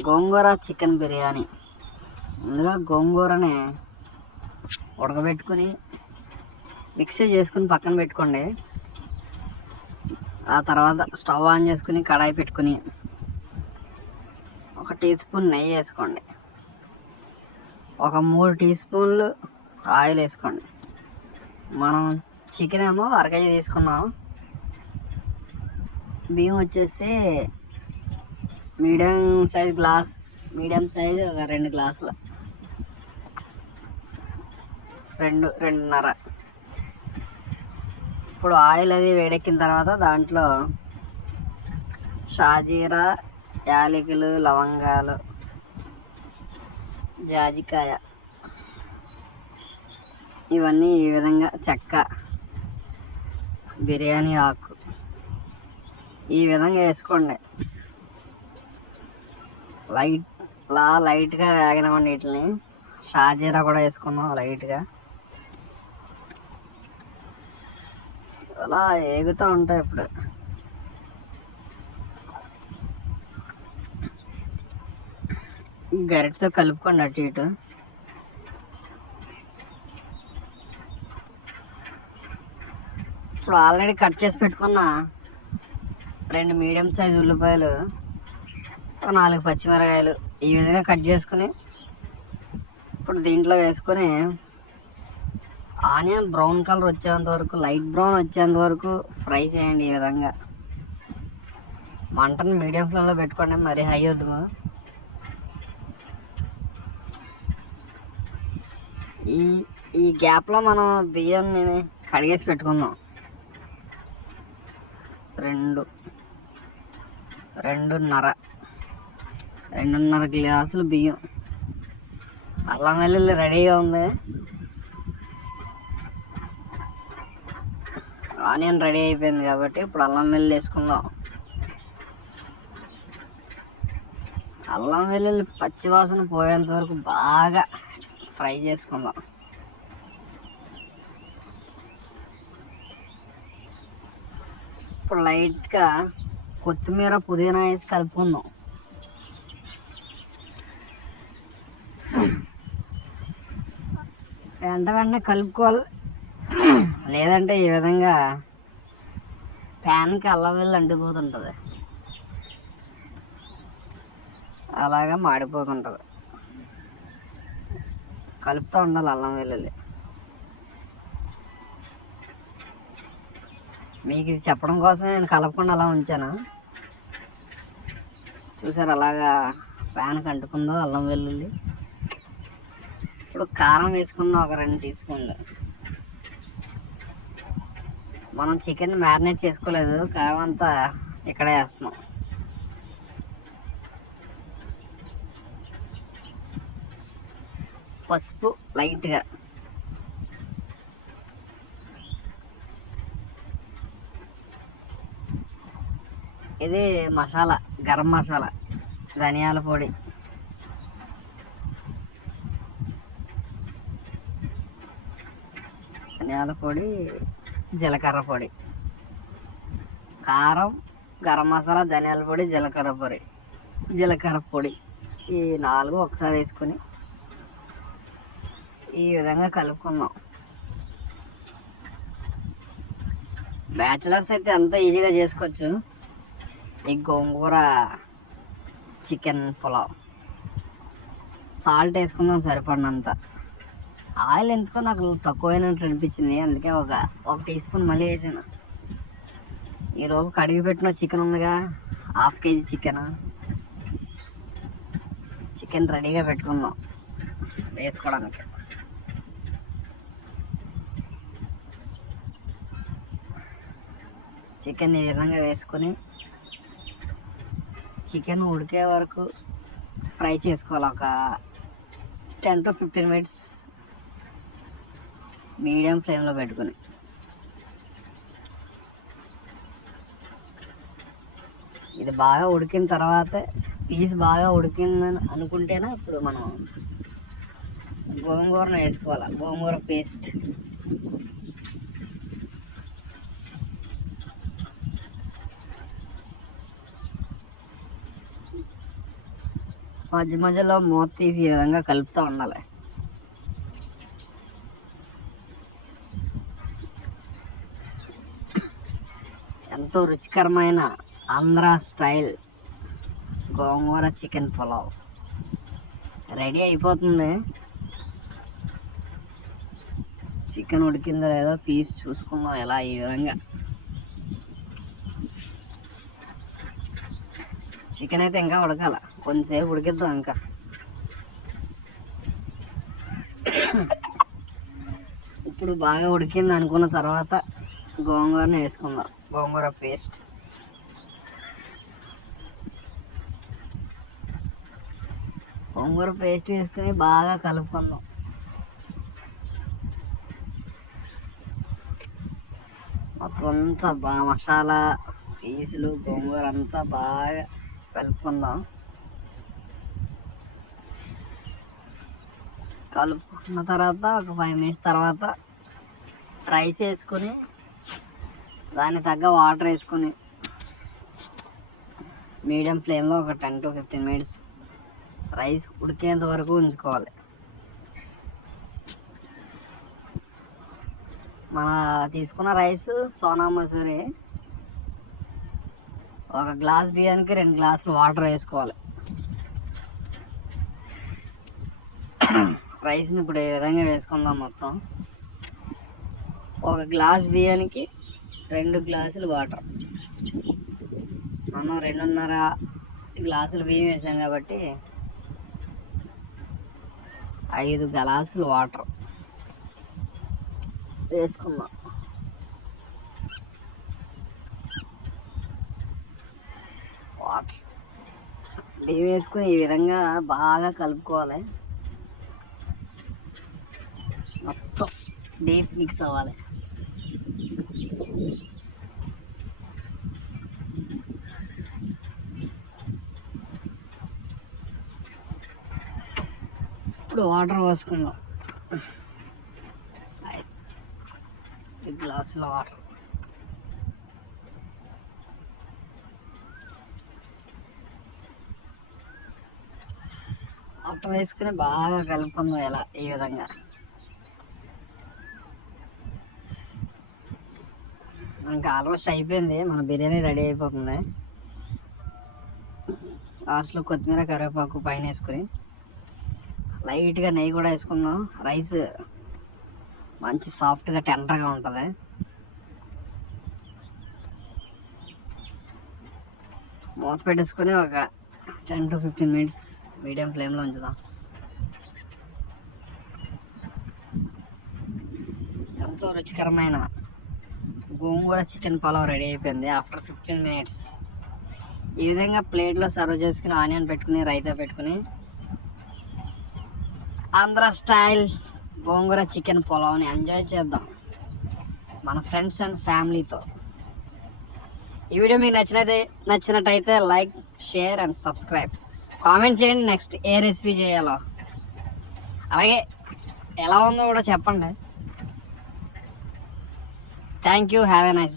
గోంగూర chicken biryani. ముందుగా గోంగూరని ఉడకబెట్టుకుని mixie చేసుకుని పక్కన పెట్టుకోండి. ఆ తర్వాత స్టవ్ ఆన్ చేసుకుని కడాయి పెట్టుకుని 1 టీ స్పూన్ నెయ్యి వేసుకోండి. ఒక 3 టీ స్పూన్లు ఆయిల్ వేసుకోండి. మనం చికెన్ ఏమో 1/2 కేజీ తీసుకున్నాం. బియ్యం వచ్చేసి మీడియం సైజ్ ఒక 2 గ్లాసులు, 2.5. ఇప్పుడు ఆయిల్ అది వేడెక్కిన తర్వాత దాంట్లో షాజీరా, యాలకులు, లవంగాలు, జాజికాయ, ఇవన్నీ ఈ విధంగా చెక్క, బిర్యానీ ఆకు ఈ విధంగా వేసుకోండి. లైట్గా వేగనివ్వండి. వీటిని షాజీరా కూడా వేసుకున్నాం లైట్గా. అలా వేగుతూ ఉంటాయి. ఇప్పుడు గరిటతో కలుపుకోండి అటు ఇటు. ఇప్పుడు ఆల్రెడీ కట్ చేసి పెట్టుకున్న 2 మీడియం సైజు ఉల్లిపాయలు, 4 పచ్చిమిరకాయలు ఈ విధంగా కట్ చేసుకుని ఇప్పుడు దీంట్లో వేసుకొని ఆనియన్ బ్రౌన్ కలర్ వచ్చేంత వరకు, లైట్ బ్రౌన్ వచ్చేంత వరకు ఫ్రై చేయండి. ఈ విధంగా మంటను మీడియం ఫ్లేమ్లో పెట్టుకోండి, మరి హై వద్దు. ఈ గ్యాప్లో మనం బియ్యాన్ని కడిగేసి పెట్టుకుందాం. 2.5 గ్లాసులు బియ్యం. అల్లం వెల్లుల్లి రెడీగా ఉంది. ఆనియన్ రెడీ అయిపోయింది కాబట్టి ఇప్పుడు అల్లం వెల్లుల్లి వేసుకుందాం. అల్లం వెల్లుల్లి పచ్చివాసన పోయేంత వరకు బాగా ఫ్రై చేసుకుందాం. ఇప్పుడు లైట్గా కొత్తిమీర, పుదీనా వేసి కలుపుకుందాం. వెంటనే కలుపుకోవాలి, లేదంటే ఈ విధంగా ప్యాన్కి అల్లం వెల్లుల్లి అంటిపోతుంటుంది, అలాగా మాడిపోతుంటుంది. కలుపుతూ ఉండాలి అల్లం వెల్లుల్లి. మీకు ఇది చెప్పడం కోసమే నేను కలపకుండా అలా ఉంచాను. చూసారు అలాగా ప్యాన్కి అంటుకుందో అల్లం వెల్లుల్లి. ఇప్పుడు కారం వేసుకుందాం, ఒక 2 టీ స్పూన్లు. మనం చికెన్ మ్యారినేట్ చేసుకోలేదు, కారం అంతా ఇక్కడే వేస్తున్నాం. పసుపు లైట్గా, ఇది మసాలా, గరం మసాలా, ధనియాల పొడి, జీలకర్ర పొడి, కారం, గరం మసాలా, ధనియాల పొడి, జీలకర్ర పొడి ఈ 4 ఒకసారి వేసుకొని ఈ విధంగా కలుపుకుందాం. బ్యాచిలర్స్ అయితే ఎంతో ఈజీగా చేసుకోవచ్చు ఈ గోంగూర చికెన్ పులావ్. సాల్ట్ వేసుకుందాం సరిపడినంత. ఆయిల్ ఎందుకో నాకు తక్కువైనట్టు అనిపించింది, అందుకే ఒక టీ స్పూన్ మళ్ళీ వేసాను. ఈలోపు కడిగి పెట్టిన చికెన్ ఉందిగా, 1/2 కేజీ చికెన్ రెడీగా పెట్టుకుందాం వేసుకోవడానికి. చికెన్ ఈ విధంగా వేసుకొని చికెన్ ఉడికే వరకు ఫ్రై చేసుకోవాలి. ఒక 10 to 15 minutes మీడియం ఫ్లేమ్లో పెట్టుకుని. ఇది బాగా ఉడికిన తర్వాత, పీస్ బాగా ఉడికిందని అనుకుంటేనే ఇప్పుడు మనం గోంగూరను వేసుకోవాలి. గోంగూర పేస్ట్, మధ్య మధ్యలో మూత తీసి ఈ విధంగా కలుపుతూ ఉండాలి. ఎంతో రుచికరమైన ఆంధ్ర స్టైల్ గోంగూర చికెన్ పులావ్ రెడీ అయిపోతుంది. చికెన్ ఉడికిందో లేదో పీస్ చూసుకుందాం. ఎలా ఈ విధంగా చికెన్ అయితే ఇంకా ఉడకాల, కొంచెంసేపు ఉడికిద్దాం. ఇంకా ఇప్పుడు బాగా ఉడికింది అనుకున్న తర్వాత గోంగూరని వేసుకుందాం. గోంగూర పేస్ట్ వేసుకుని బాగా కలుపుకుందాం. మొత్తం అంతా బాగా మసాలా పీసులు గోంగూర అంతా బాగా కలుపుకుందాం. కలుపుకున్న తర్వాత ఒక 5 minutes తర్వాత రైస్ వేసుకొని దానికి తగ్గ వాటర్ వేసుకొని మీడియం ఫ్లేమ్లో ఒక 10 to 15 minutes రైస్ ఉడికేంత వరకు ఉంచుకోవాలి. మన తీసుకున్న రైస్ సోనా మసూరి, ఒక గ్లాస్ బియ్యానికి 2 గ్లాసులు వాటర్ వేసుకోవాలి. రైస్ని ఇప్పుడు ఏ విధంగా వేసుకుందాం. మొత్తం ఒక గ్లాస్ బియ్యానికి 2 గ్లాసులు వాటర్. మనం 2.5 గ్లాసులు బియ్యం వేసాం కాబట్టి 5 గ్లాసులు వాటర్ వేసుకుందాం. వాటర్ బియ్యం వేసుకుని ఈ విధంగా బాగా కలుపుకోవాలి. మొత్తం డీప్ మిక్స్ అవ్వాలి. ఇప్పుడు వాటర్ పోసుకుందాం. 5 గ్లాసుల వాటర్. వాటర్ వేసుకుని బాగా కలుపుకుందాం. ఇలా ఈ విధంగా ఇంకా ఆల్మోస్ట్ అయిపోయింది. మన బిర్యానీ రెడీ అయిపోతుంది. లాస్ట్లో కొత్తిమీర కరివేపాకు పైన వేసుకుని లైట్గా నెయ్యి కూడా వేసుకుందాం. రైస్ మంచి సాఫ్ట్గా టెండర్గా ఉంటుంది. మూత పెట్టేసుకొని ఒక 10 to 15 minutes మీడియం ఫ్లేమ్లో ఉంచుదాం. ఎంతో రుచికరమైన గోంగూర చికెన్ పులావ్ రెడీ అయిపోయింది ఆఫ్టర్ 15 minutes. ఈ విధంగా ప్లేట్లో సర్వ్ చేసుకుని ఆనియన్ పెట్టుకుని రైతా పెట్టుకుని ఆంధ్ర స్టైల్ గోంగూర చికెన్ పులావ్ని ఎంజాయ్ చేద్దాం మన ఫ్రెండ్స్ అండ్ ఫ్యామిలీతో. ఈ వీడియో మీకు నచ్చినట్టయితే like, share and subscribe. Comment చేయండి నెక్స్ట్ ఏ రెసిపీ చేయాలో, అలాగే ఎలా ఉందో కూడా చెప్పండి. Thank you. Have a nice